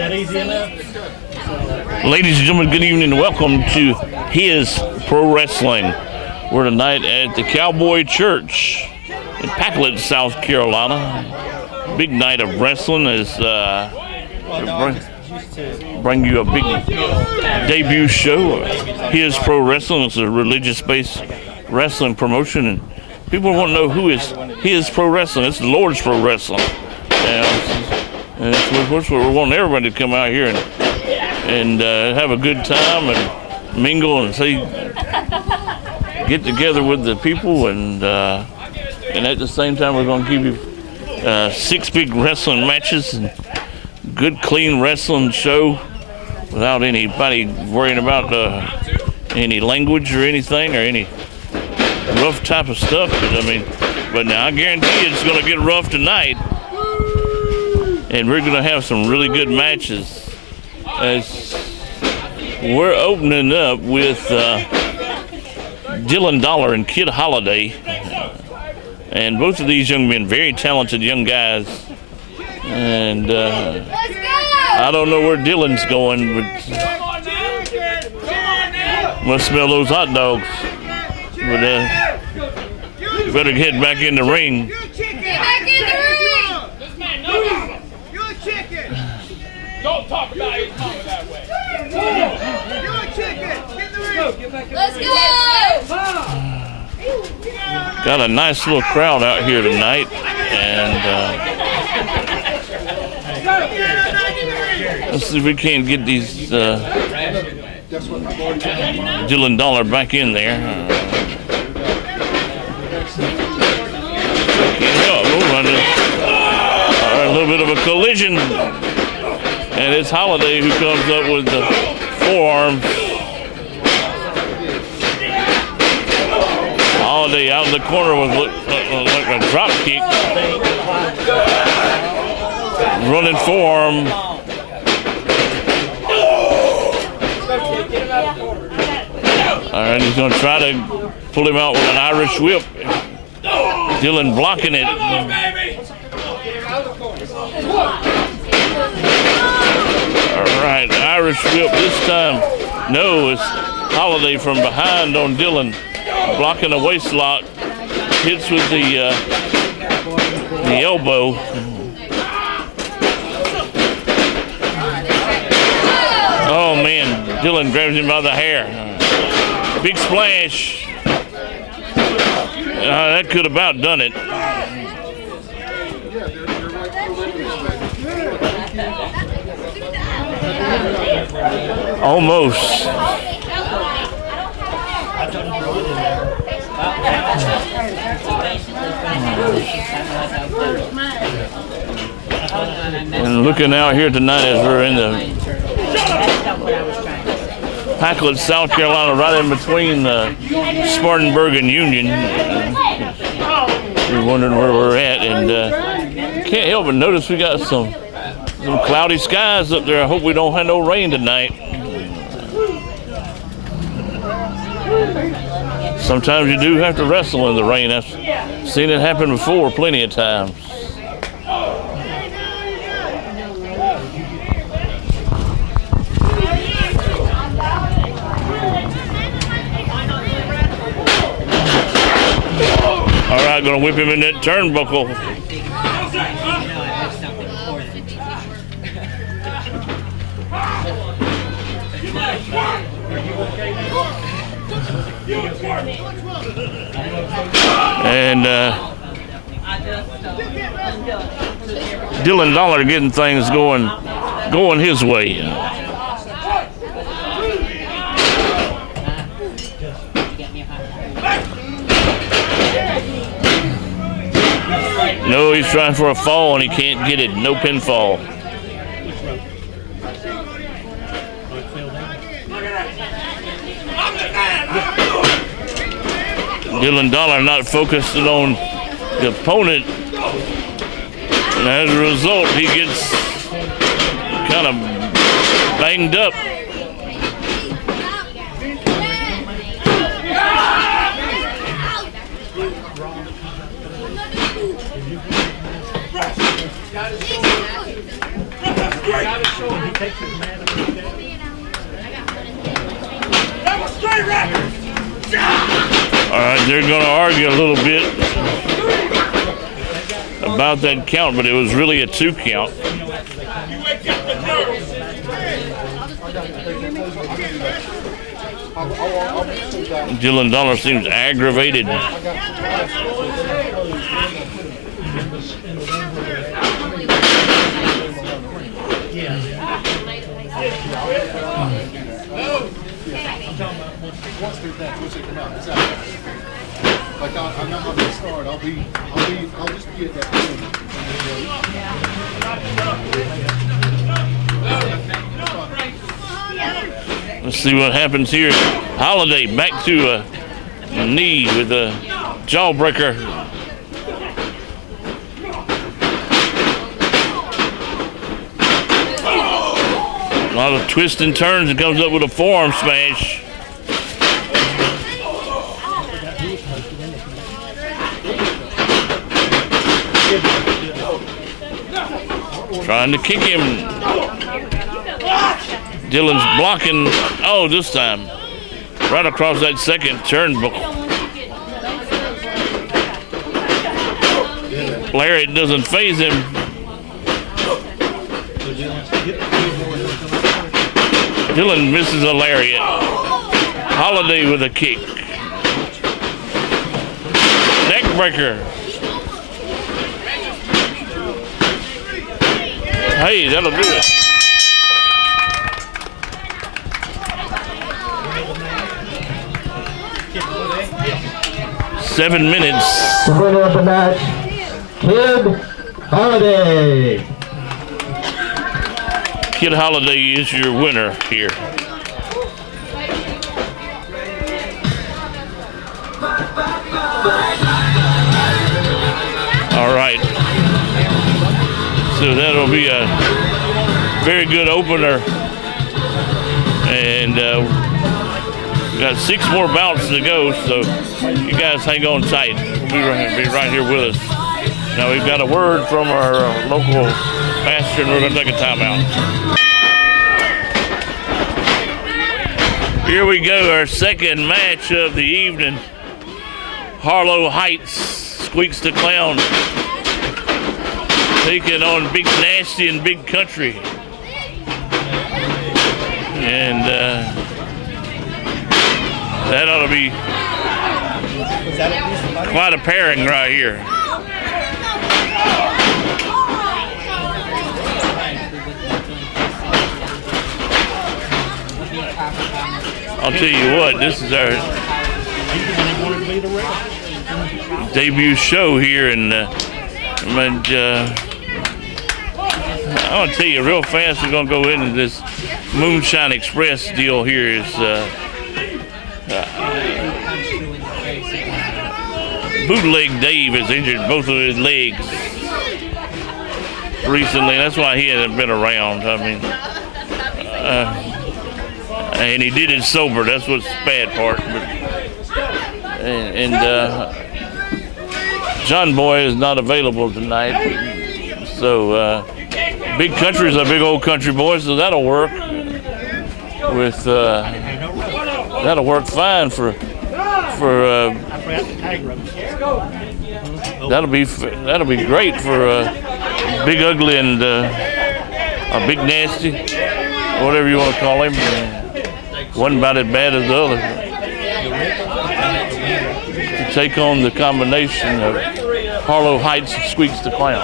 Ladies and gentlemen, good evening and welcome to His Pro Wrestling. We're tonight at the Cowboy Church in Packlet, South Carolina. Big night of wrestling as bring you a big debut show. His Pro Wrestling is a religious-based wrestling promotion, and people want to know who is His Pro Wrestling. It's the Lord's Pro Wrestling. And that's what we're wanting everybody to come out here and have a good time and mingle and get together with the people, and at the same time we're going to give you 6 big wrestling matches and good clean wrestling show without anybody worrying about any language or anything or any rough type of stuff. But now I guarantee you it's going to get rough tonight, and we're going to have some really good matches as we're opening up with Dylan Dollar and Kid Holiday, and both of these young men, very talented young guys, and I don't know where Dylan's going, but must smell those hot dogs. But you better get back in the ring. Get back in the ring! This man knows. You're a chicken. Don't talk about his mama that way. You're a chicken. Get the ring. Let's go! Got a nice little crowd out here tonight, and let's see if we can't get these Dylan Dollar back in there. A little bit of a collision, and it's Holiday who comes up with the forearm. Holiday out in the corner with like a drop kick. Running forearm. All right, he's going to try to pull him out with an Irish whip. Dylan blocking it. All right, Irish whip this time. No, it's Holiday from behind on Dylan, blocking a waist lock. Hits with the elbow. Oh man, Dylan grabs him by the hair. Big splash. That could about done it. Almost. And looking out here tonight as we're in the Packlet, South Carolina, right in between Spartanburg and Union. You're wondering where we're at, and can't help but notice we got some cloudy skies up there. I hope we don't have no rain tonight. Sometimes you do have to wrestle in the rain. I've seen it happen before plenty of times. All right, gonna whip him in that turnbuckle. And Dylan Dollar getting things going his way. No, he's trying for a fall and he can't get it. No pinfall. Dylan Dollar not focusing on the opponent, and as a result, he gets kind of banged up. All right, they're going to argue a little bit about that count, but it was really a 2 count. Dylan Dollar seems aggravated. Like I'm not going to start. I'll just be at that point. Let's see what happens here. Holiday back to a knee with a jawbreaker. A lot of twists and turns and comes up with a forearm smash. Trying to kick him. Dylan's blocking. Oh, this time. Right across that second turnbuckle. Lariat doesn't phase him. Dylan misses a lariat. Holiday with a kick. Neck breaker. Hey, that'll do it. Seven minutes. The winner of the match, Kid Holiday. Kid Holiday is your winner here. All right. So that'll be a very good opener. And we got 6 more bouts to go, so you guys hang on tight. We'll be right here with us. Now we've got a word from our local pastor, and we're going to take a timeout. Here we go, our second match of the evening. Harlow Heights, Squeaks the Clown, taking on Big Nasty and Big Country. And that ought to be quite a pairing right here. I'll tell you what, this is our debut show here, and I want to tell you real fast, we're going to go into this Moonshine Express deal here. Is Bootleg Dave has injured both of his legs recently. That's why he hasn't been around. I mean, and he did it sober. That's what's the bad part. But, John Boy is not available tonight. So Big Country's a big old country boy, so that'll work. With that'll work fine for that'll be great for Big Ugly and Big Nasty, whatever you want to call him. Wasn't about as bad as the other. To take on the combination of Harlow Heights and Squeaks the Clown.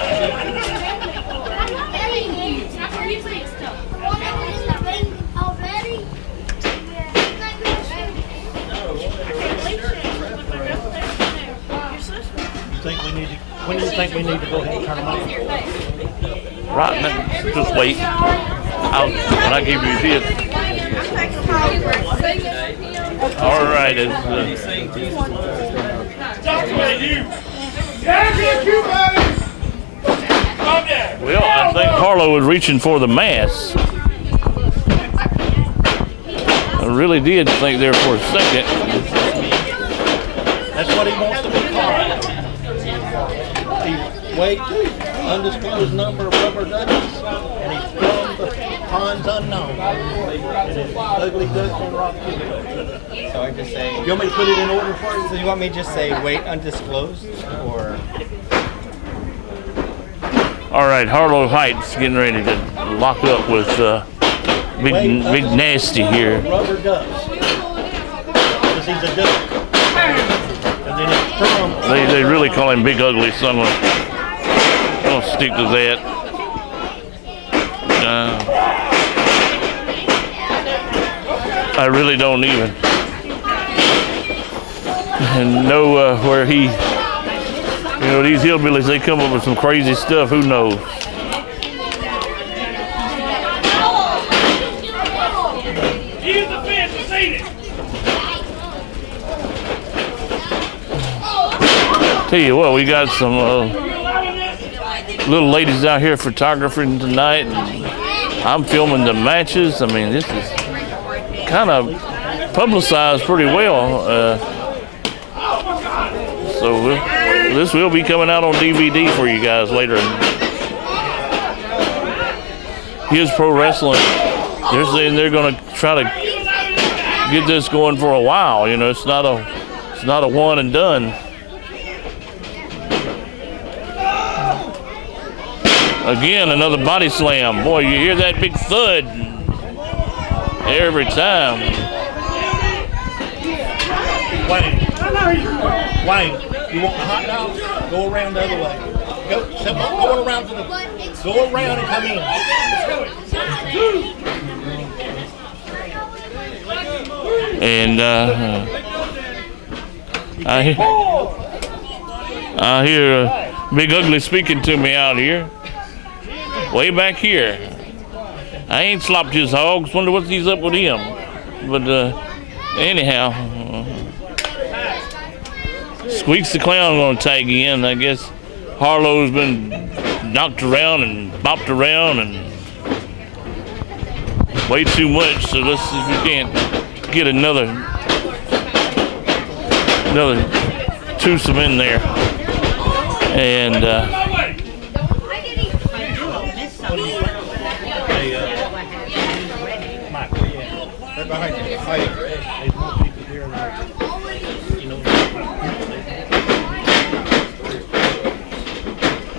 When do you think we need to go ahead and turn them on? Right now, just wait. When I give you this. All right. Well, I think Harlow was reaching for the mass. I really did think there for a second. That's what he wants to be called. weight, undisclosed number of rubber ducks, and he's from the ponds unknown. And it's ugly ducks and rock. So I just say. You want me to put it in order for you? So you want me to just say weight undisclosed, or? All right, Harlow Heights getting ready to lock up with Big Nasty here. Rubber ducks. Because he's a duck. And then it's from. They really call him Big Ugly, so I'm gonna stick to that. I really don't even know where he, you know, these hillbillies, they come up with some crazy stuff, who knows. Use the fence and seen it. Tell you what, we got some little ladies out here photographing tonight. And I'm filming the matches. I mean, this is kind of publicized pretty well. So this will be coming out on DVD for you guys later. Here's Pro Wrestling. They're saying they're going to try to get this going for a while. You know, it's not a one and done. Again, another body slam. Boy, you hear that big thud every time. Wayne, you want the hot dog? Go around the other way. Go around to the. Go around and come in. And I hear Big Ugly speaking to me out here. Way back here. I ain't slopped his hogs. Wonder what he's up with him. But anyhow, Squeaks the Clown gonna tag in. I guess Harlow's been knocked around and bopped around and way too much. So let's see if we can't get another twosome in there. And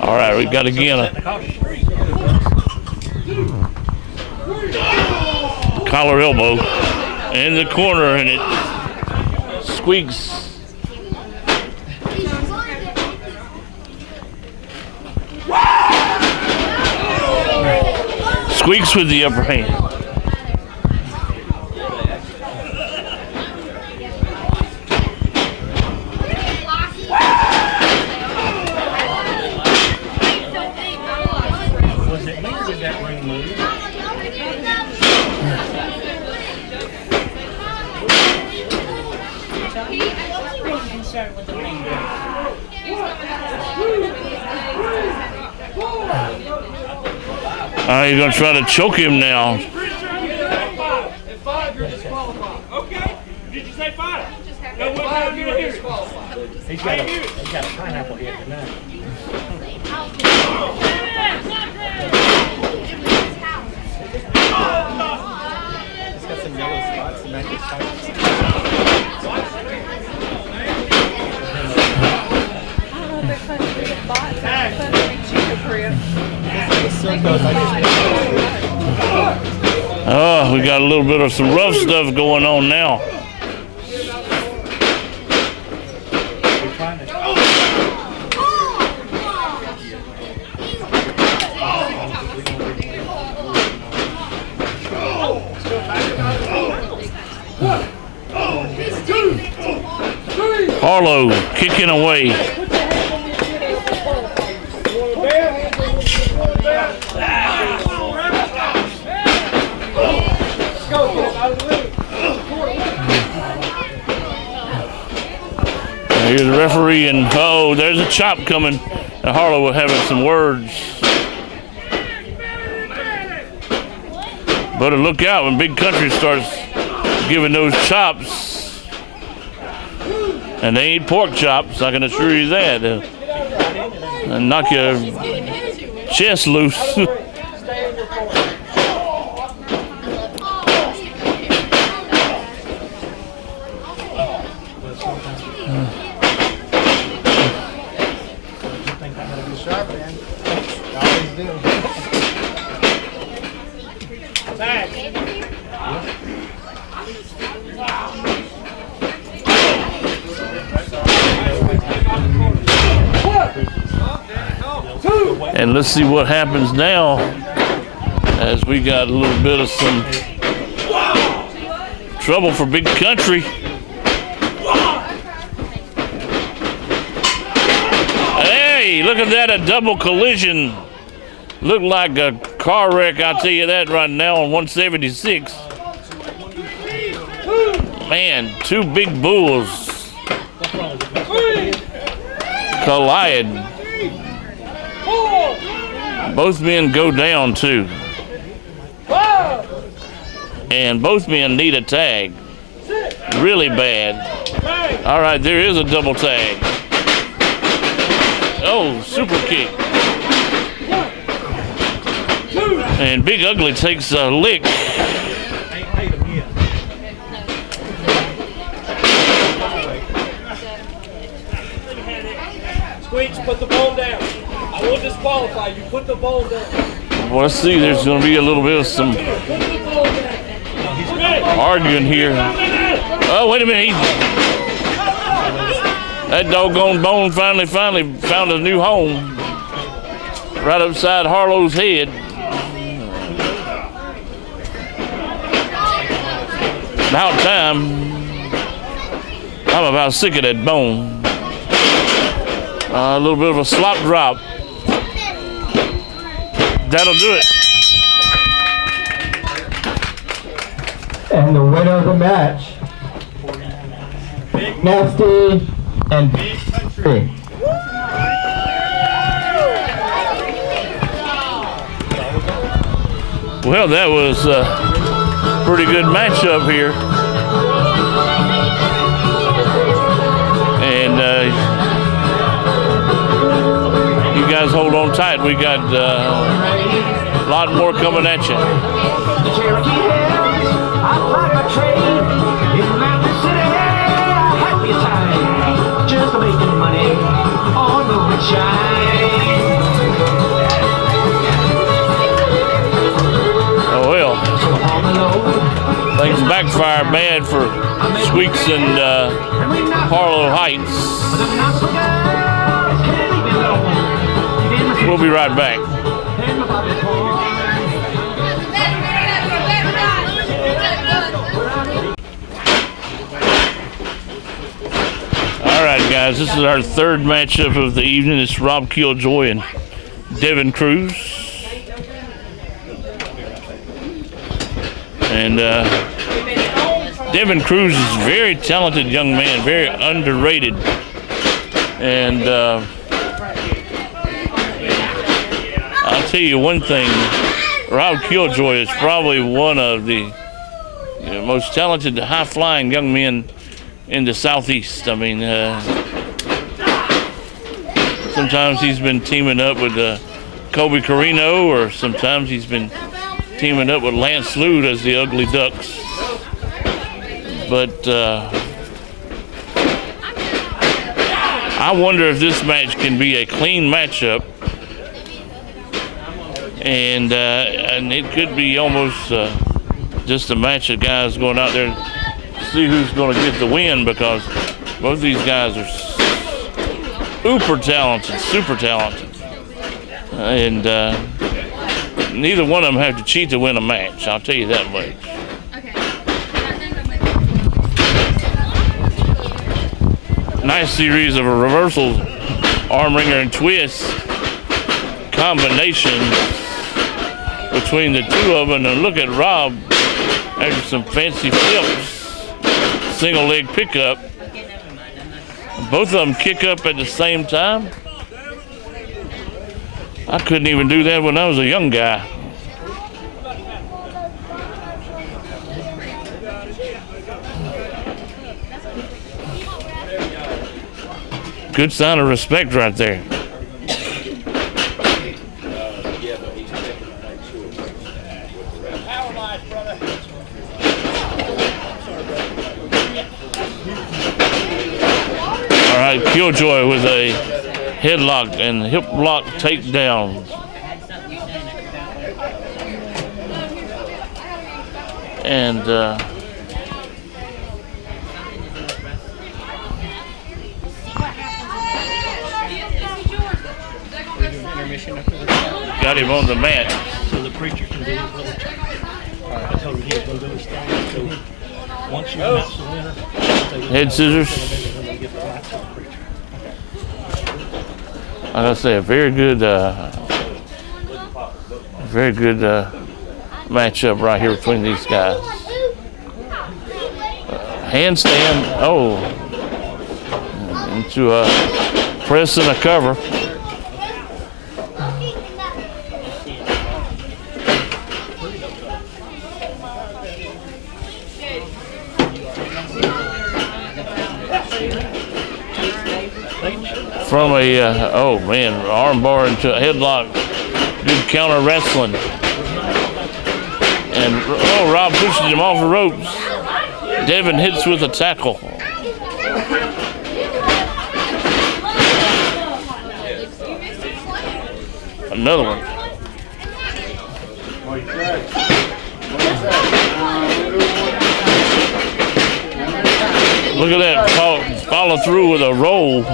all right, we got again a collar elbow in the corner, and it squeaks. Squeaks with the upper hand. He's going to try to choke him now. If five, you're disqualified. Okay. Did you say five? No, what time you here? He's got a pineapple here tonight. It's got some yellow spots and that gets Oh, we got a little bit of some rough stuff going on now. Harlow kicking away. Here's the referee, and oh, there's a chop coming. And Harlow was having some words. Better look out when Big Country starts giving those chops. And they ain't pork chops, I can assure you that. and knock your chest loose. And let's see what happens now, as we got a little bit of some trouble for Big Country. Hey, look at that, a double collision. Looked like a car wreck, I'll tell you that right now, on 176. Man, two big bulls collide. Both men go down too. And both men need a tag. Really bad. All right, there is a double tag. Oh, super kick. And Big Ugly takes a lick. Squeaks, put the ball down. I will disqualify you. Put the ball down. Well, let's see. There's going to be a little bit of some arguing here. Oh, wait a minute. That doggone bone finally found a new home right upside Harlow's head. About time. I'm about sick of that bone. A little bit of a slop drop. That'll do it. And the winner of the match, Nasty and Big Country. Well, that was a pretty good matchup here. And you guys hold on tight. We got a lot more coming at you. Oh well, things backfire bad for Squeaks and Harlow Heights. We'll be right back. All right, guys, this is our third matchup of the evening. It's Rob Killjoy and Devin Cruz. And Devin Cruz is a very talented young man, very underrated. And I'll tell you one thing, Rob Killjoy is probably one of the most talented, high-flying young men in the Southeast. I mean, sometimes he's been teaming up with Kobe Carino, or sometimes he's been teaming up with Lance Lude as the Ugly Ducks. But I wonder if this match can be a clean matchup, and it could be almost just a match of guys going out there to see who's going to get the win, because both these guys are super talented, and neither one of them have to cheat to win a match. I'll tell you that much. Nice series of reversals, arm wringer and twist combination between the two of them. And look at Rob after some fancy flips, single leg pickup. Both of them kick up at the same time. I couldn't even do that when I was a young guy. Good sign of respect right there. Killjoy with a headlock and hip lock takedown. And got him on the mat. So the preacher can do his little check. I told him he was going to do his thing. So once you announce the winner, Head scissors. Like I say, a very good matchup right here between these guys. Handstand, into a press and a cover. From a, arm bar into a headlock. Good counter wrestling. And, Rob pushes him off the ropes. Devin hits with a tackle. Another one. Look at that, follow through with a roll.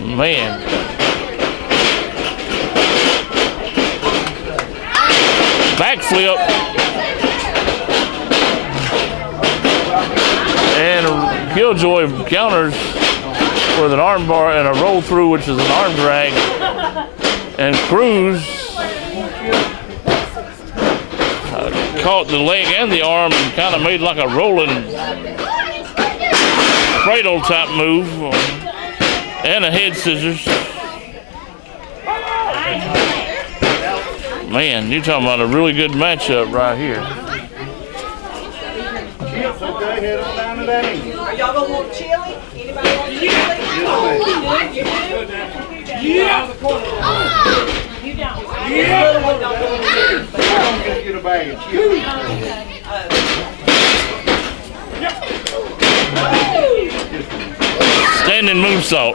Man. Backflip. And Killjoy counters with an armbar and a roll through, which is an arm drag. And Cruz caught the leg and the arm and kind of made like a rolling cradle type move. And a head scissors. Man, you're talking about a really good matchup right here. Are y'all gonna want chili? Anybody want chili? Yeah. Get a bag of chili. Standing moonsault.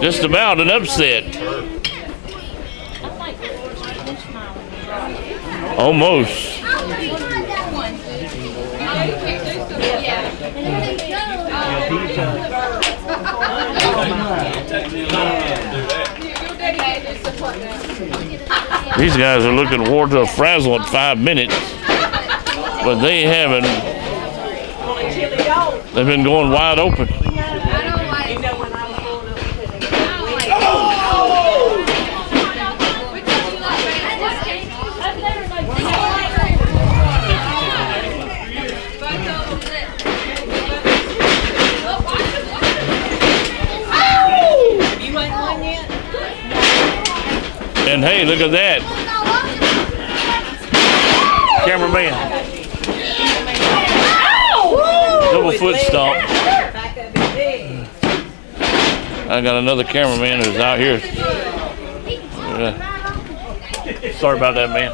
Just about an upset. Almost. These guys are looking forward to a frazzle at 5 minutes, but they haven't. They've been going wide open. And hey, look at that. Cameraman. Double foot stomp. I got another cameraman who's out here. Sorry about that, man.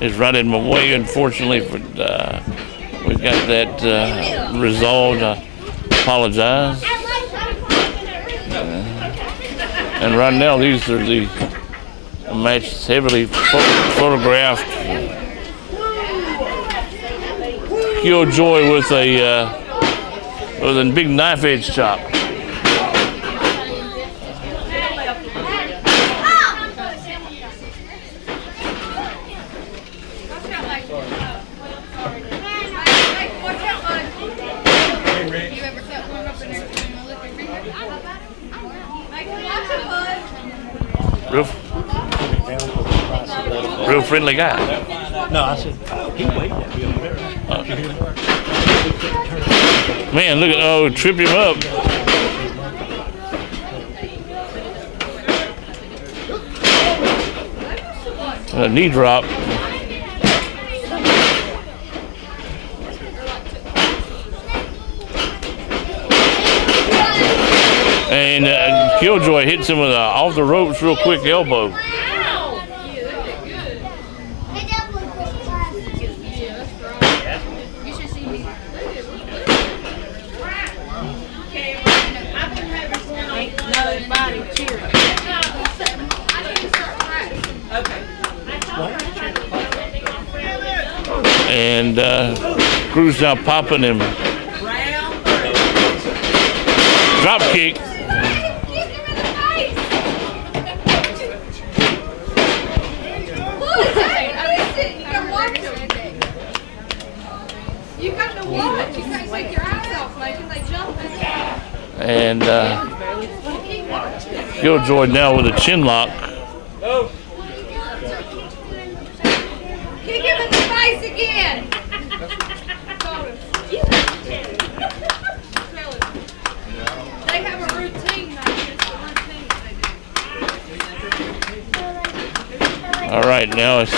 It's right in my way, unfortunately. But we've got that resolved. I apologize. And right now, these are the matches heavily photographed. Killjoy with a big knife edge chop. Real friendly guy. No, I said, he waved at me over there. Man, look at, trip him up. A knee drop. And Killjoy hits him with a off the ropes real quick elbow. And Cruz now popping him. Drop kick. And Killjoy now with a chin lock. Kick him in the face again. They have a routine, All right, now it's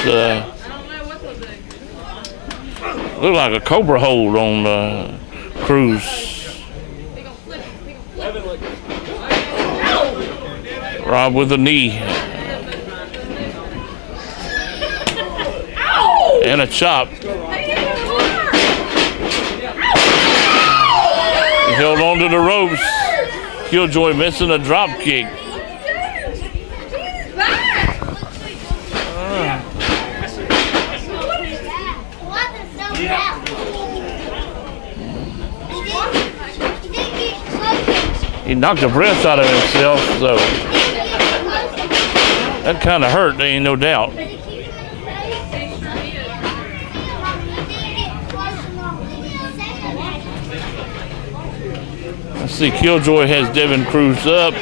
look like a cobra hold on Cruz. Rob with a knee. And a chop. He held on to the ropes. Killjoy missing a drop kick. He knocked the breath out of himself, so that kind of hurt, there ain't no doubt. Let's see, Killjoy has Devin Cruz up.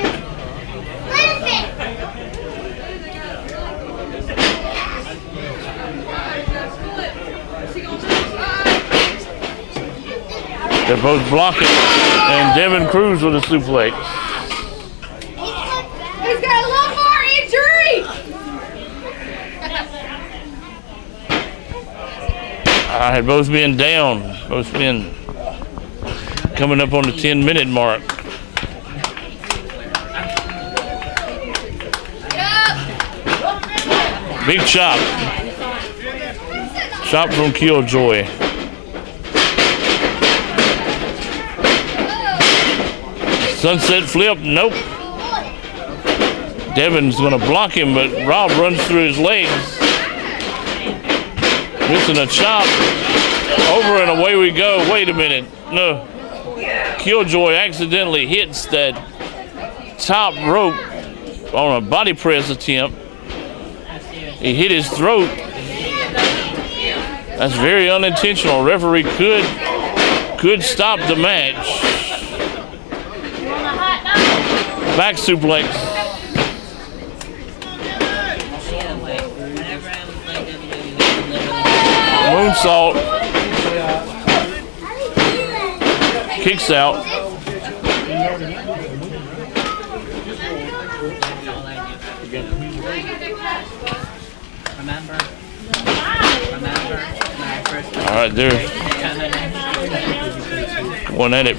They're both blocking, and Devin Cruz with a suplex. He's got a lumbar injury. I had both been down, both been coming up on the 10-minute mark. Big chop. Chop from Killjoy. Sunset flip, nope. Devin's gonna block him, but Rob runs through his legs. Missing a chop. Over and away we go. Wait a minute. No. Killjoy accidentally hits that top rope on a body press attempt. He hit his throat. That's very unintentional. Referee could stop the match. Back suplex. Moonsault. Kicks out. All right, there. One at it.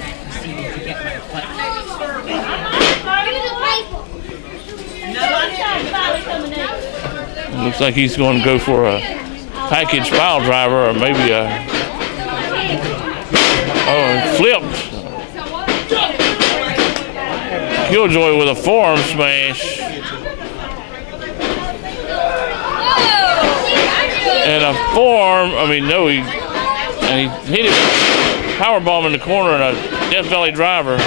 Looks like he's going to go for a package pile driver or maybe a flipped. Killjoy with a forearm smash. And a forearm, he hit it, powerbomb in the corner and a Death Valley driver.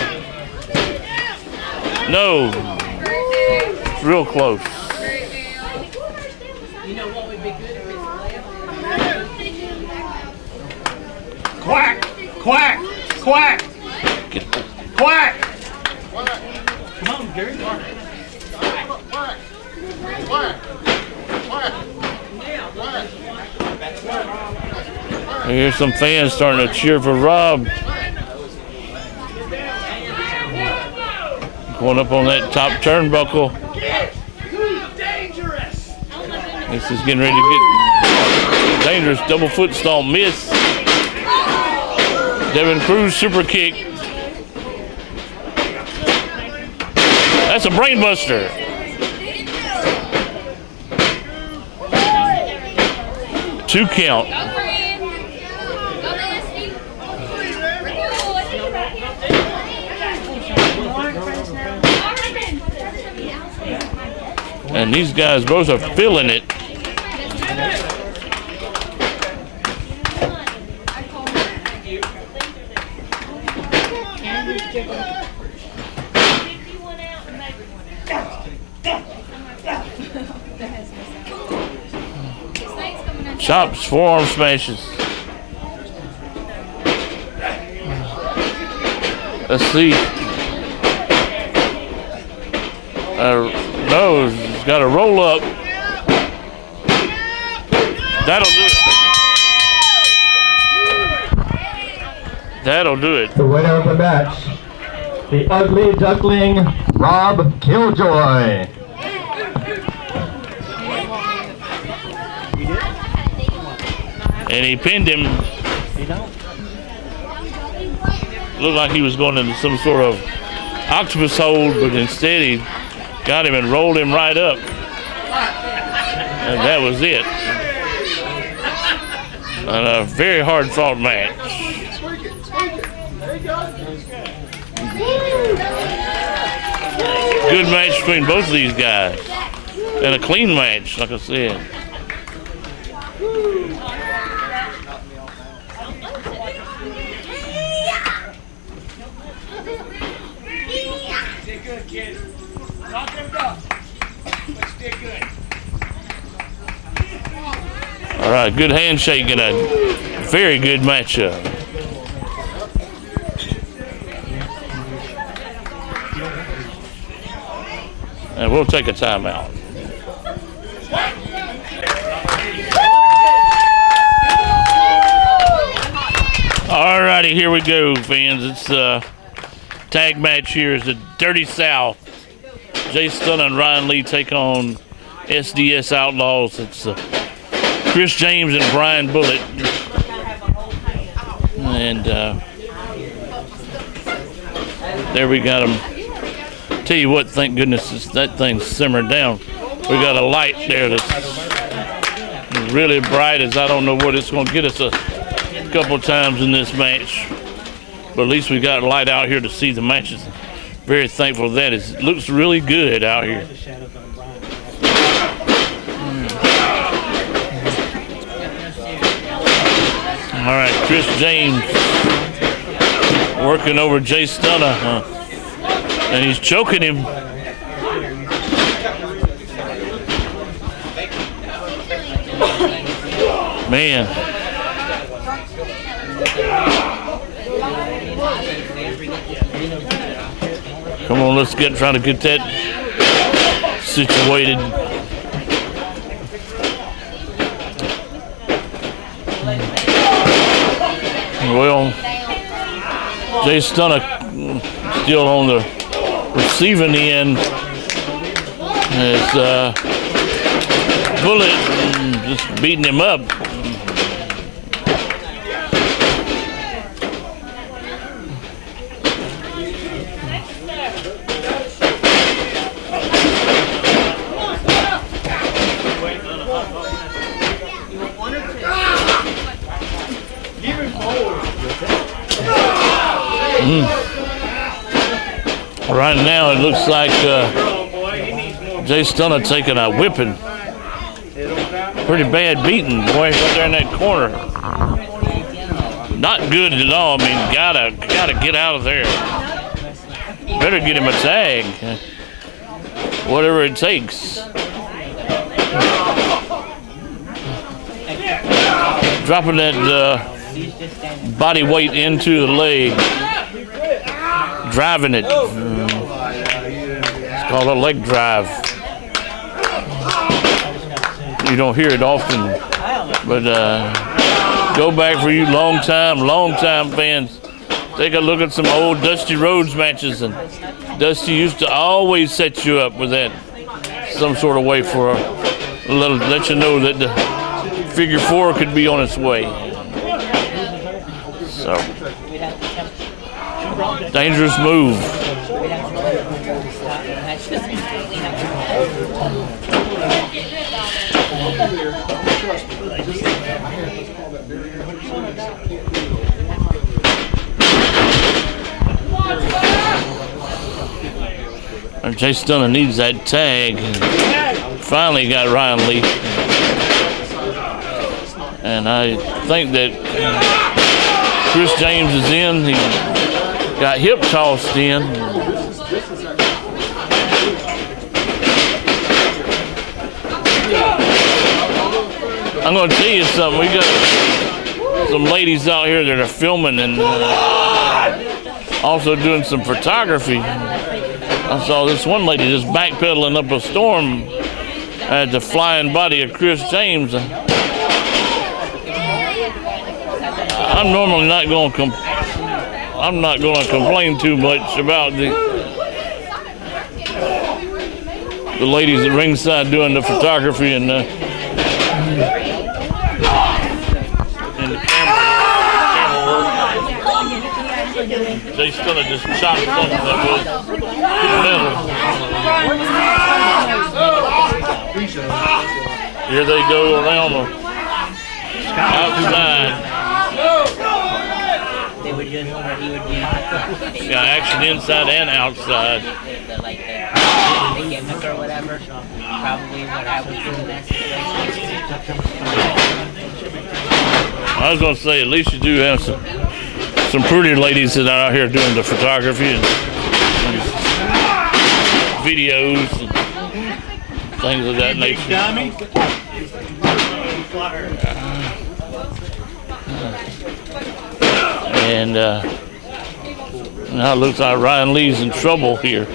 No, real close. Quack! Quack! Quack! Quack! Come on, Gary. Here's some fans starting to cheer for Rob. Going up on that top turnbuckle. This is getting ready to get dangerous. Double foot stomp miss. Devin Cruz super kick. That's a brain buster. Two count. And these guys both are feeling it. Chops, forearm smashes. Let's see. No, he's got to roll up. That'll do it. That'll do it. The winner of the match, the Ugly Duckling, Rob Killjoy. And he pinned him. Looked like he was going into some sort of octopus hold, but instead he got him and rolled him right up. And that was it. And a very hard fought match. Good match between both of these guys. And a clean match, like I said. All right, good handshake and a very good matchup. And we'll take a timeout. All righty, here we go, fans. It's a tag match here. Is the Dirty South. Jay Stunner and Ryan Lee take on SDS Outlaws. It's Chris James and Brian Bullitt. And there we got them. Tell you what, thank goodness that thing's simmered down. We got a light there that's really bright as I don't know what it's going to get us a couple times in this match. But at least we got a light out here to see the matches. Very thankful for that. It looks really good out here. All right, Chris James working over Jay Stunner, and he's choking him. Man. Come on, let's try to get that situated. Well, Jay Stunner still on the receiving end. It's Bullitt just beating him up. Right now, it looks like Jay Stunner taking a whipping. Pretty bad beating, boy, right there in that corner. Not good at all. I mean, gotta get out of there. Better get him a tag. Whatever it takes. Dropping that body weight into the leg. Driving it. It's called a leg drive. You don't hear it often, but go back for you long time fans. Take a look at some old Dusty Rhodes matches, and Dusty used to always set you up with that some sort of way for a little, let you know that the figure four could be on its way. So. Dangerous move. And Jay Stunner needs that tag. finally got Ryan Lee. And I think that Chris James is in. He got hip tossed in. I'm going to tell you something. We got some ladies out here that are filming and also doing some photography. I saw this one lady just backpedaling up a storm at the flying body of Chris James. I'm normally not going to complain too much about the ladies at ringside doing the photography and the camera work. They still have just chopped something that was metal. Here they go around the outside. Got action inside and outside. Like the gimmick or whatever. Probably what I would do next. I was gonna say, at least you do have some pretty ladies that are out here doing the photography and videos and things of that nature. And now it looks like Ryan Lee's in trouble here.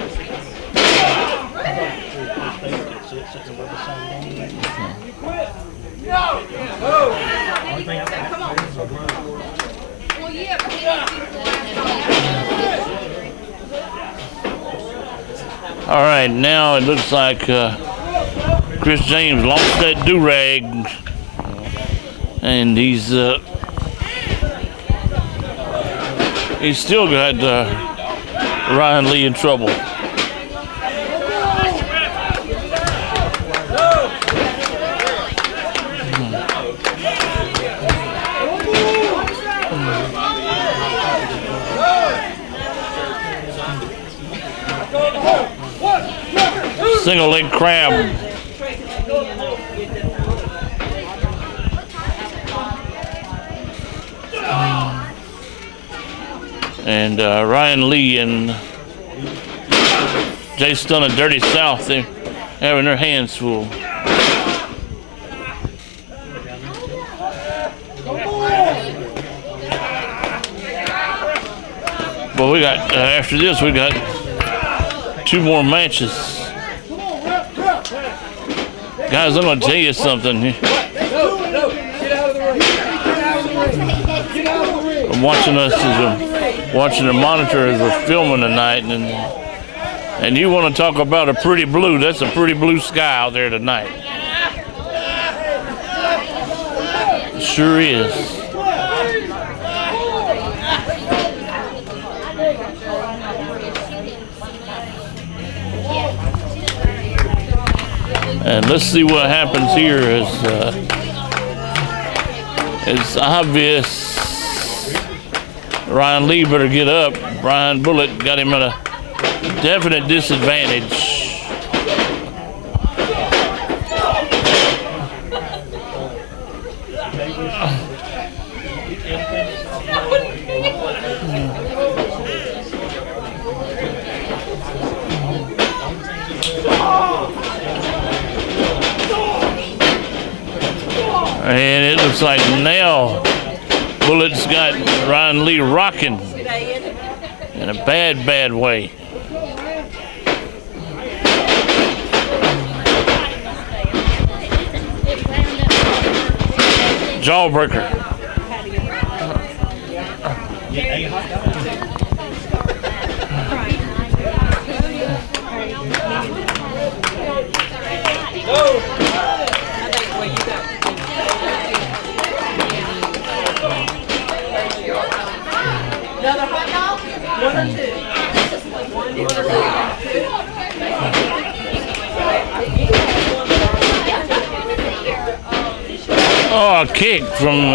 All right, now it looks like Chris James lost that do-rag, and he's still got Ryan Lee in trouble. Single leg crab. And Ryan Lee and Jay Stunner Dirty South, they're having their hands full. But we got, after this, we got 2 more matches. Guys, I'm going to tell you something. I'm watching us watching the monitor as we're filming tonight, and you want to talk about a pretty blue. That's a pretty blue sky out there tonight. It sure is. And let's see what happens here. It's obvious Ryan Lee better get up. Brian Bullitt got him at a definite disadvantage. And it looks like now Bullitt's got Ryan Lee rocking in a bad, bad way. Jawbreaker. Oh, a kick from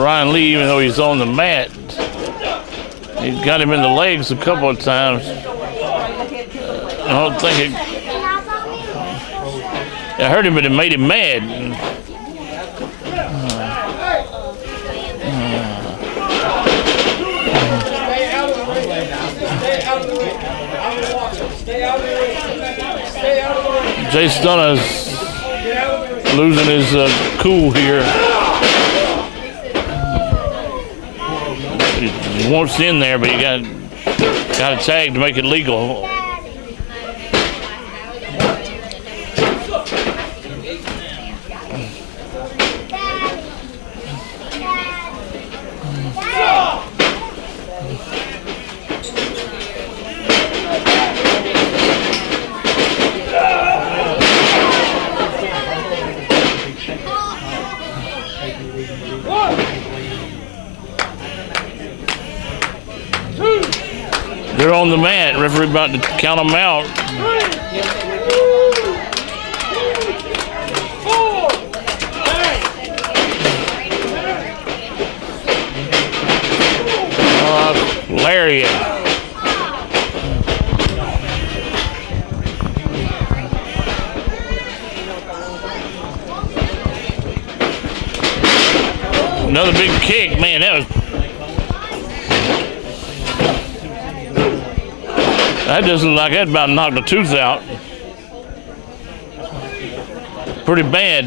Ryan Lee, even though he's on the mat. He got him in the legs a couple of times. I don't think it. I heard him, but it made him mad. Stay out of the ring. Stay out of the ring. I will watch him. Stay out of the ring. Stay out of the ring. Jay Stunner's Get out of the ring. losing his cool here. He wants in there, but you got a tag to make it legal. They're on the mat. Referee about to count them out. Lariat. Another big kick, man. That doesn't look like that about knocked the tooth out. Pretty bad.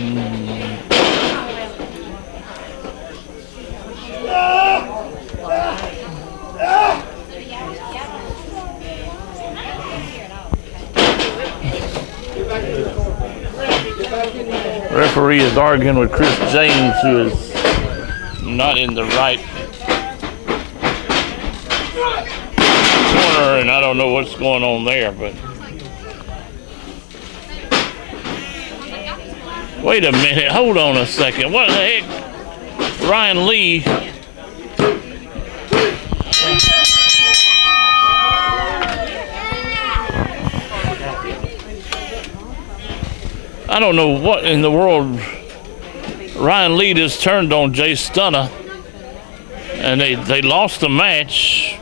Referee is arguing with Chris James, who is not in the right corner, and I don't know what's going on there, but wait a minute, hold on a second. What the heck? Ryan Lee. I don't know what in the world. Ryan Lee just turned on Jay Stunner, and they lost the match.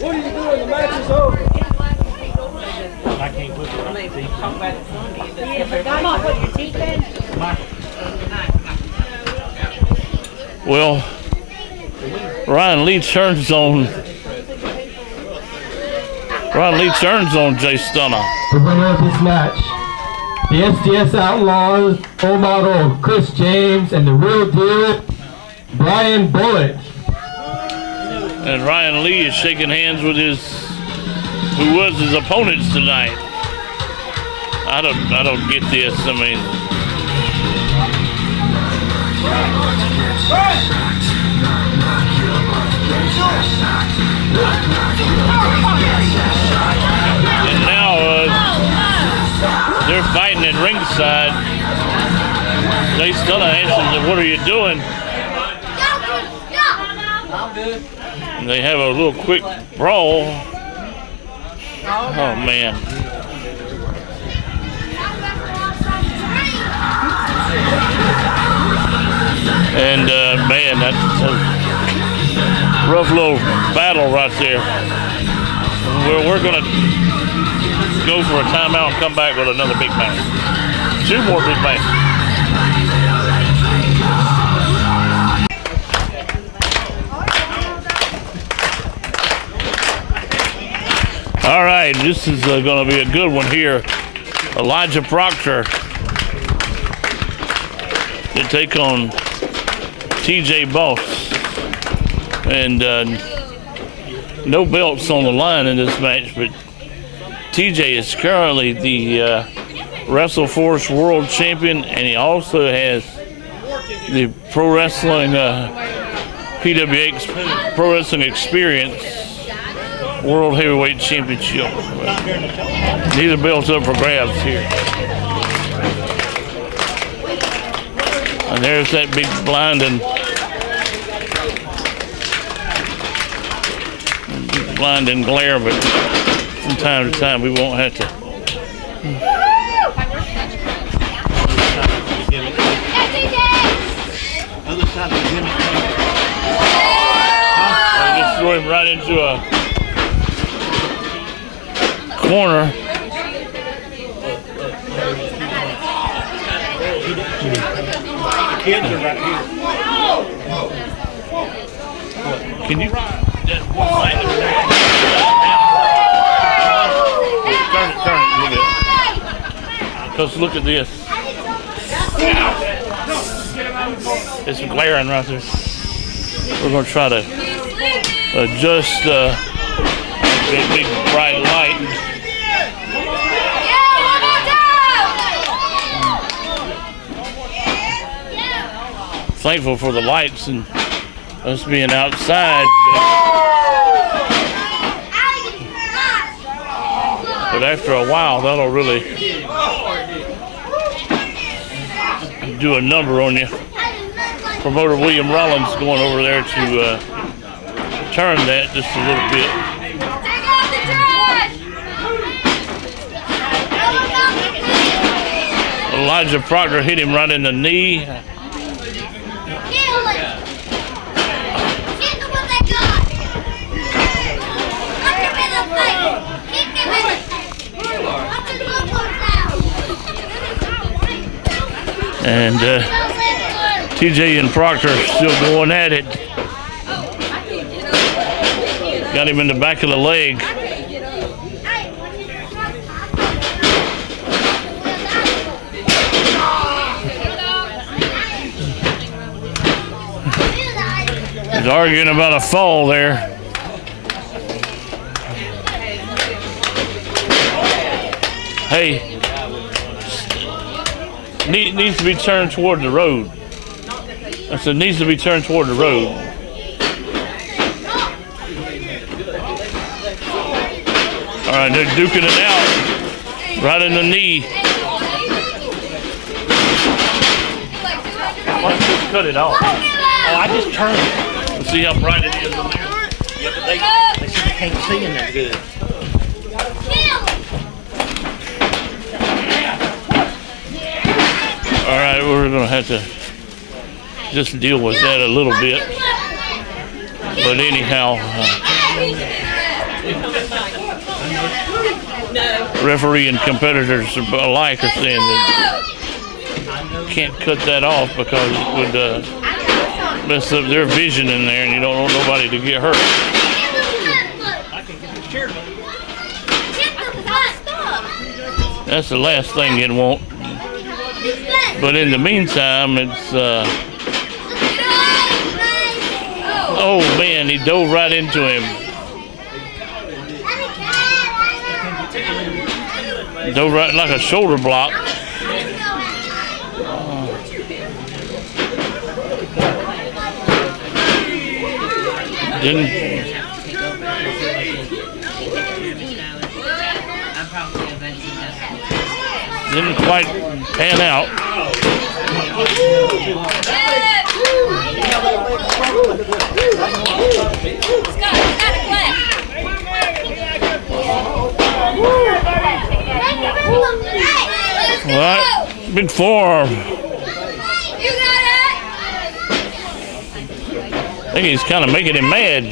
What are you doing? The match is over. I can't put it on. Come on, put your teeth in. Well, Ryan Lee turns on Jay Stunner. The winner of this match, the SDS Outlaws, full model Chris James, and the real deal, Brian Bullitt. And Ryan Lee is shaking hands with who was his opponents tonight. I don't get this. I mean, and now they're fighting at ringside. Jay Stunner answers, "What are you doing?" And they have a little quick brawl. Oh man. And man, that's a rough little battle right there. We're gonna go for a timeout and come back with another big match. Two more big matches. All right, this is going to be a good one here. Elijah Proctor to take on TJ Boss. And no belts on the line in this match, but TJ is currently the WrestleForce World Champion, and he also has the Pro Wrestling PWX Pro Wrestling Experience World Heavyweight Championship. Neither belt's up for grabs here. And there's that big blinding glare, but from time to time we won't have to. Other side of the gimmick. Just throw him right into a corner. Kids are right here. Can you? Turn it a little bit. Because look at this. It's glaring right there. We're going to try to adjust the big bright light. Thankful for the lights and us being outside. But after a while, that'll really do a number on you. Promoter William Rollins going over there to turn that just a little bit. Elijah Proctor hit him right in the knee. And TJ and Proctor still going at it. Got him in the back of the leg. He's arguing about a fall there. Hey. Needs to be turned toward the road. I said needs to be turned toward the road. All right, they're duking it out. Right in the knee. Let's just cut it off. Oh, I just turned it. Let's see how bright it is in there. Yeah, but they can't see in there good. All right, we're going to have to just deal with that a little bit. But anyhow, referee and competitors alike are saying that can't cut that off because it would mess up their vision in there, and you don't want nobody to get hurt. That's the last thing you'd want. But in the meantime, it's oh man, he dove right into him. Dove right like a shoulder block. Didn't quite pan out. All right, big forearm. I think he's kind of making him mad.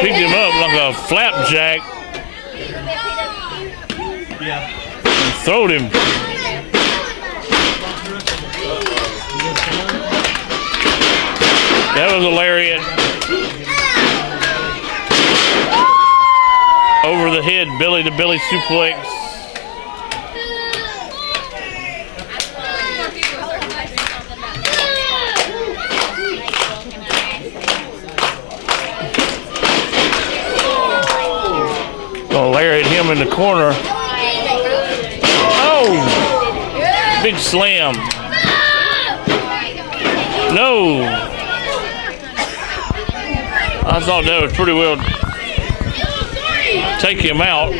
Picked him up like a flapjack. And throwed him. That was a lariat. Over the head, belly to belly suplex. Gonna lariat him in the corner. Oh! Big slam. No! I thought that was pretty well take him out.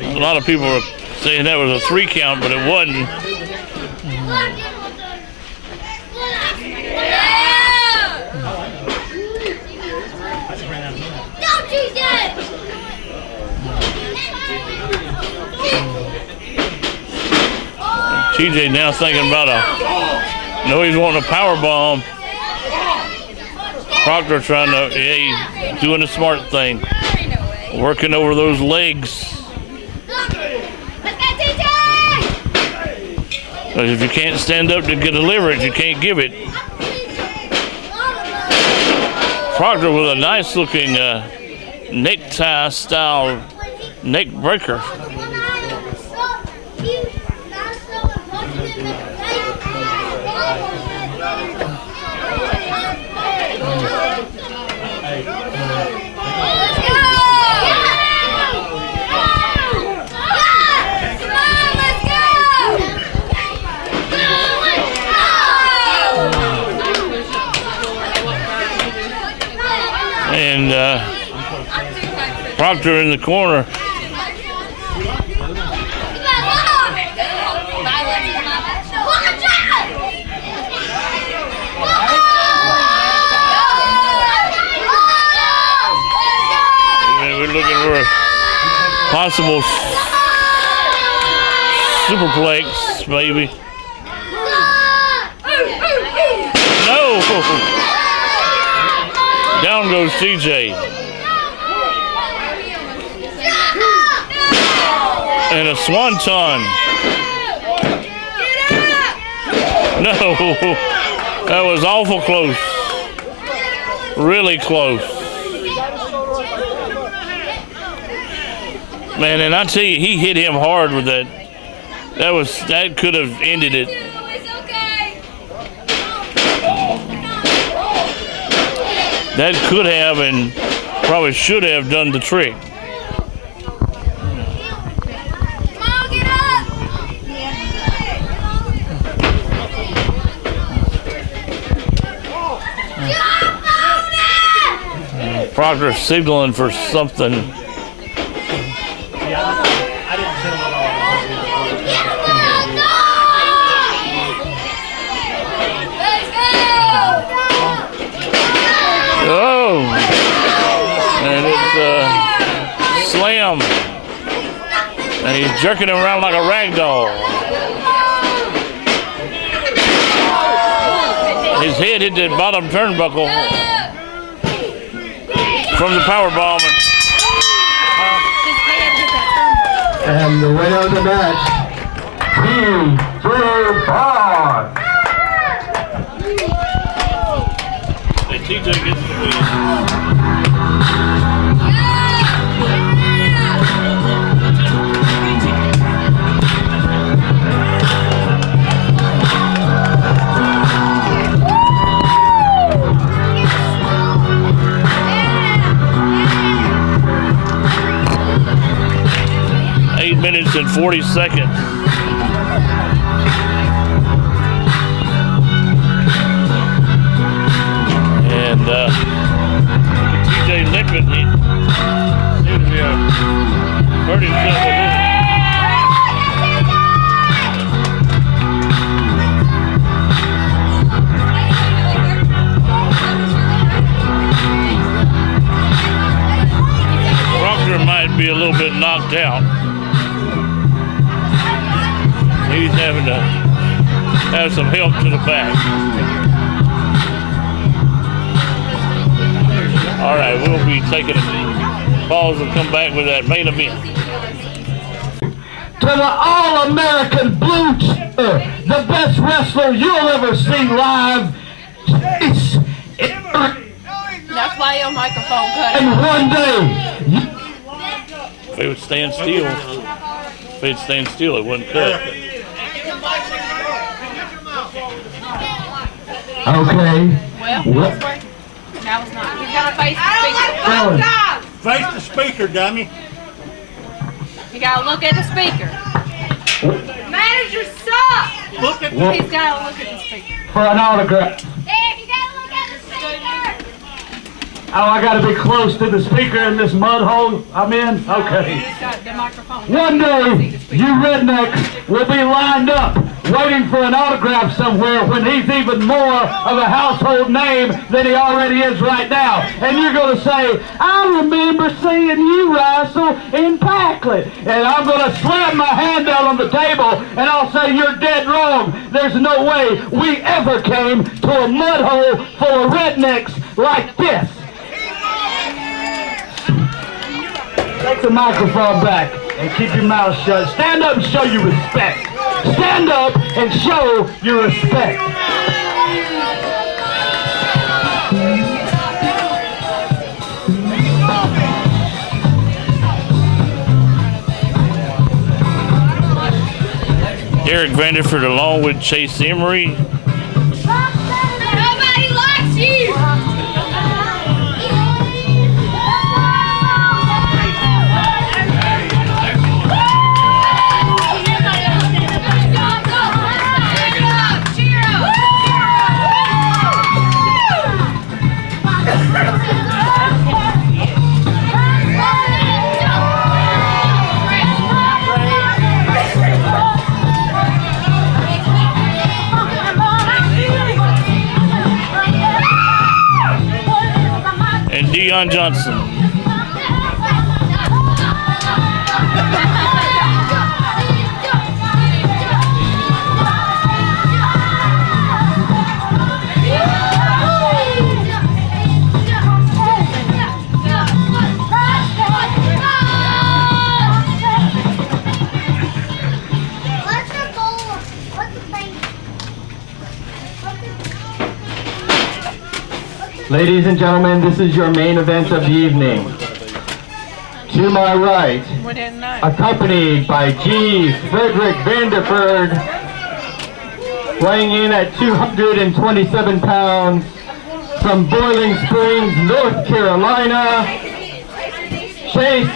A lot of people are saying that was a 3 count, but it wasn't. TJ now thinking about he's wanting a power bomb. Proctor trying to, he's doing a smart thing. Working over those legs. But if you can't stand up to get the leverage, you can't give it. Proctor with a nice looking necktie style neck breaker. And Proctor in the corner. And we're looking for a possible superplex, maybe. No! Down goes TJ. And a swanton. No, that was awful close. Really close. Man, and I tell you, he hit him hard with that. That could have ended it. That could have and probably should have done the trick. Proctor signaling for something. Oh, and it's slam, and he's jerking him around like a rag doll. His head hit the bottom turnbuckle from the power bomb. And the winner of the match, TJ Bar. TJ gets the win. 8 minutes and 40 seconds. And TJ limping. He seems to be hurt himself a little. Proctor might be a little bit knocked out. He's having to have some help to the back. All right, we'll be taking a pause and come back with that main event. To the All-American Blue Chipper, the best wrestler you'll ever see live. That's why your microphone cut And out. one day, If it would stand still, it wouldn't cut. okay. Well, What? it's working. Now it's not. He's got to face the speaker. Face the speaker, dummy. You got to look at the speaker. Manager sucks. Look at What? He's got to look at the speaker. For an autograph. Dave, you got to look at the speaker. Oh, I gotta be close to the speaker in this mud hole I'm in? Okay. He's got the microphone. One day, you rednecks will be lined up, waiting for an autograph somewhere when he's even more of a household name than he already is right now. And you're gonna say, I remember seeing you wrestle in Packlet. And I'm gonna slam my hand down on the table and I'll say, you're dead wrong. There's no way we ever came to a mud hole full of rednecks like this. Take the microphone back and keep your mouth shut. Stand up and show your respect. Stand up and show your respect. Derek Vanderford along with Chase Emery. Nobody likes you. And Deion Johnson. Ladies and gentlemen, this is your main event of the evening. To my right, accompanied by G. Frederick Vanderford, weighing in at 227 pounds, from Boiling Springs, North Carolina, Chase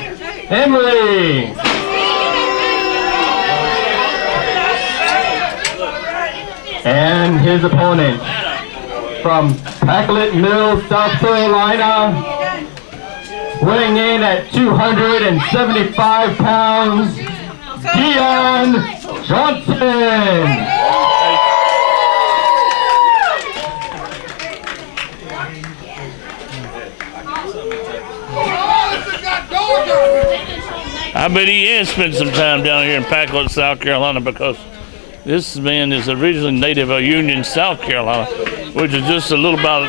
Emery. And his opponent, from Packlet Mills, South Carolina, weighing in at 275 pounds, Deion Johnson. I bet he has spent some time down here in Packlet, South Carolina, because this man is originally native of Union, South Carolina, which is just a little about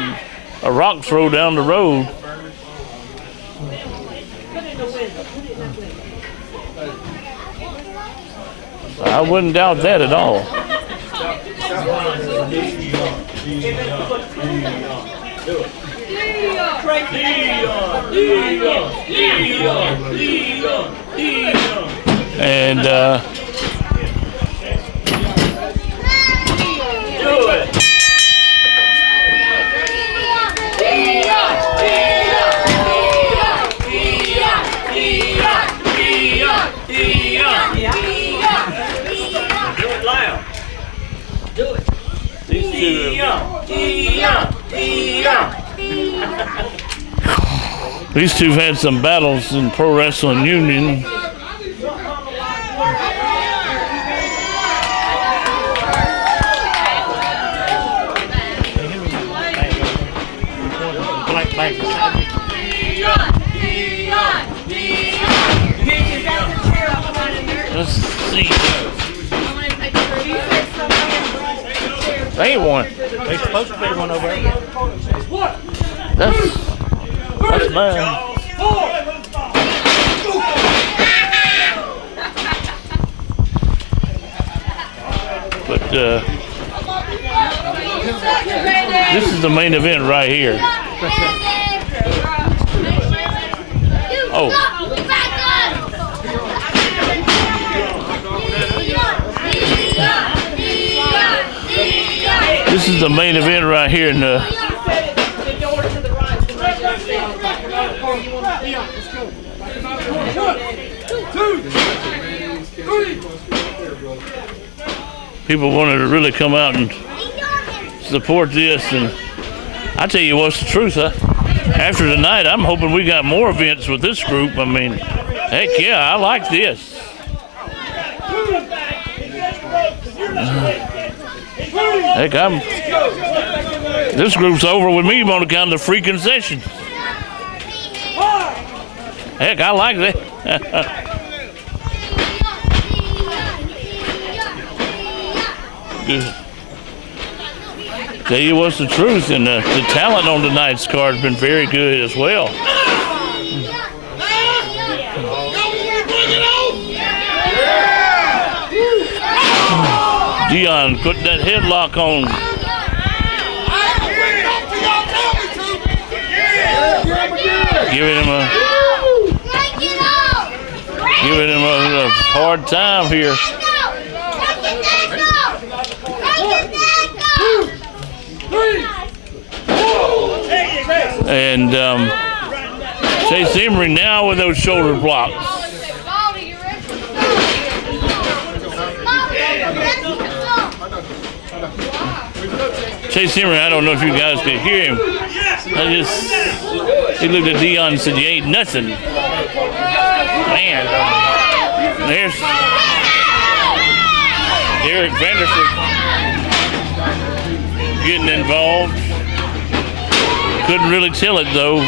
a rock throw down the road. I wouldn't doubt that at all. And these two have had some battles in Pro Wrestling Union. Let's see. They ain't one. They're supposed to be one over there. That's mine. But this is the main event right here. Oh. This is the main event right here in the people wanted to really come out and support this, and I tell you what's the truth, huh? After tonight, I'm hoping we got more events with this group. I mean, heck yeah, I like this. Heck, this group's over with me on account of the free concessions. Heck, I like that. Good. Tell you what's the truth, and the talent on tonight's card has been very good as well. Dion put that headlock on. Giving him a hard time here. And Chase Emery now with those shoulder blocks. Chase Emery, I don't know if you guys could hear him. He looked at Dion and said, "You ain't nothing." Man, there's Eric Vanderford getting involved. Couldn't really tell it though,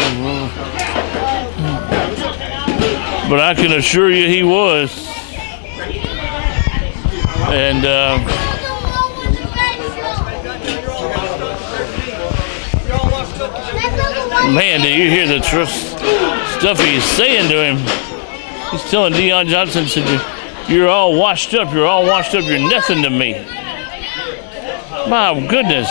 but I can assure you he was. And man, do you hear the stuff he's saying to him? He's telling Dion Johnson, said, "You're all washed up. You're all washed up. You're nothing to me." My goodness.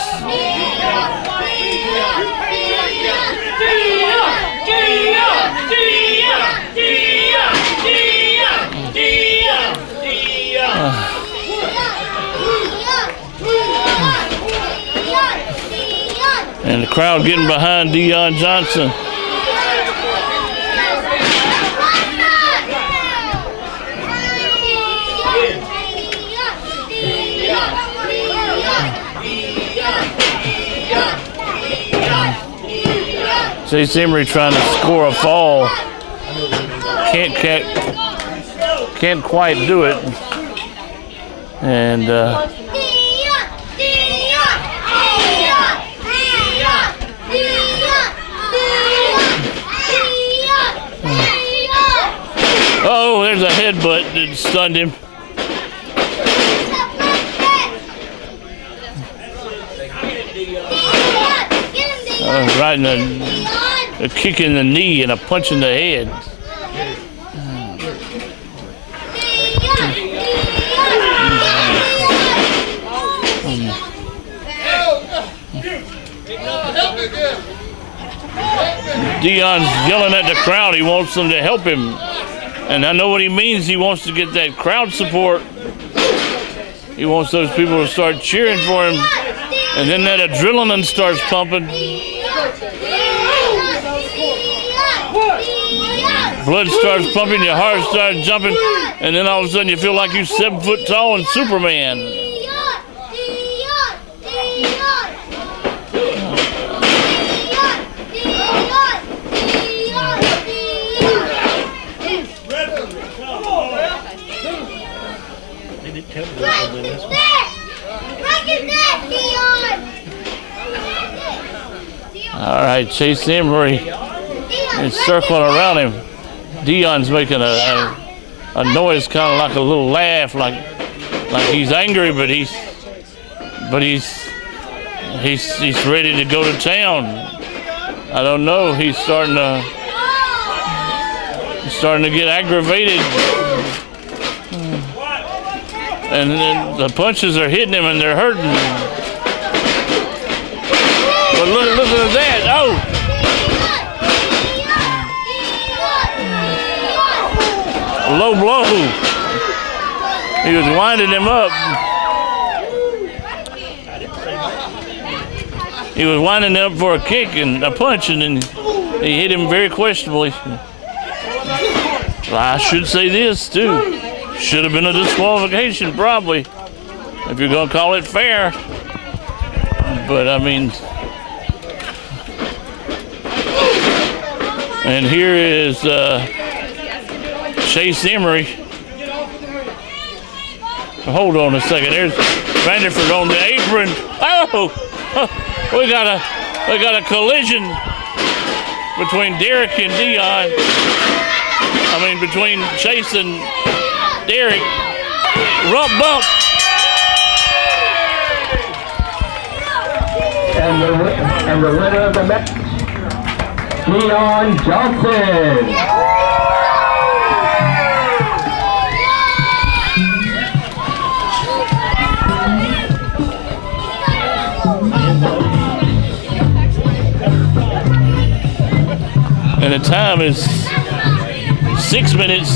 And the crowd getting behind Dion Johnson. Chase Emery trying to score a fall. Can't quite do it. And oh, there's a headbutt that stunned him. Right in a kick in the knee and a punch in the head. Dion's yelling at the crowd. He wants them to help him. And I know what he means. He wants to get that crowd support. He wants those people to start cheering for him. And then that adrenaline starts pumping. Blood starts pumping, your heart starts jumping, and then all of a sudden you feel like you're 7 foot tall and Superman. All right, Chase Emery is circling around him. Dion's making a noise, kind of like a little laugh, like he's angry, but he's ready to go to town. I don't know. He's starting to get aggravated, and then the punches are hitting him and they're hurting him. But look at that! Oh. Low blow. He was winding him up. He was winding him up for a kick and a punch, and then he hit him very questionably. Well, I should say this too. Should have been a disqualification, probably, if you're gonna call it fair. But I mean, and here is Chase Emery. Hold on a second. There's Vanderford on the apron. Oh, we got a collision between Derek and Dion. I mean, between Chase and Derek. Rump bump. And the winner of the match, Dion Johnson. And the time is 6 minutes,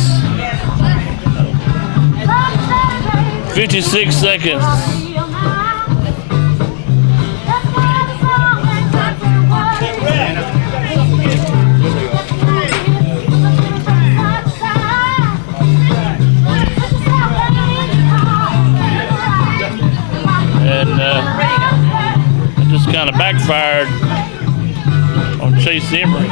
56 seconds. And it just kind of backfired on Chase Emery.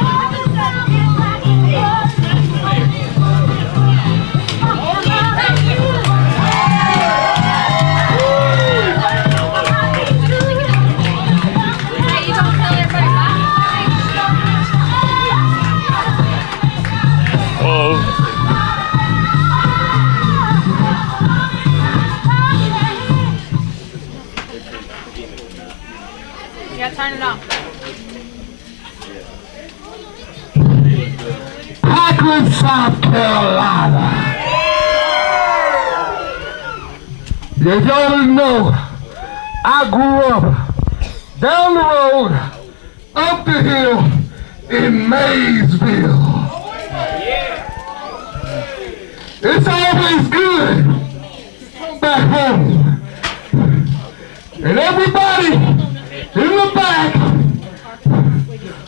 Turn it off. Akron, South Carolina. As y'all know, I grew up down the road, up the hill in Maysville. It's always good to come back home. And everybody in the back,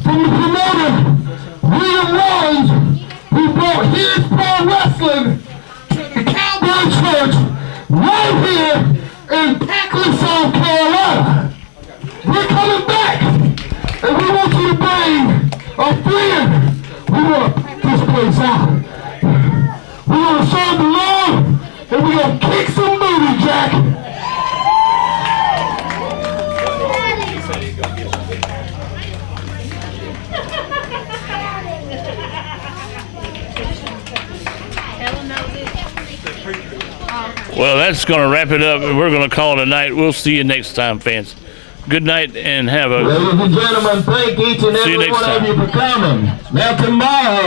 from the promoter, William Rollins, who brought his pro wrestling to the Cowboy Church right here in Packard, South Carolina. We're coming back, and we want you to bring a friend. We want to pack this place out. We're going to serve the Lord, and we're going to kick some booty, Jack. Well, that's going to wrap it up, and we're going to call it a night. We'll see you next time, fans. Good night, and have a... Ladies and gentlemen, thank each and every one of you for coming. Now tomorrow...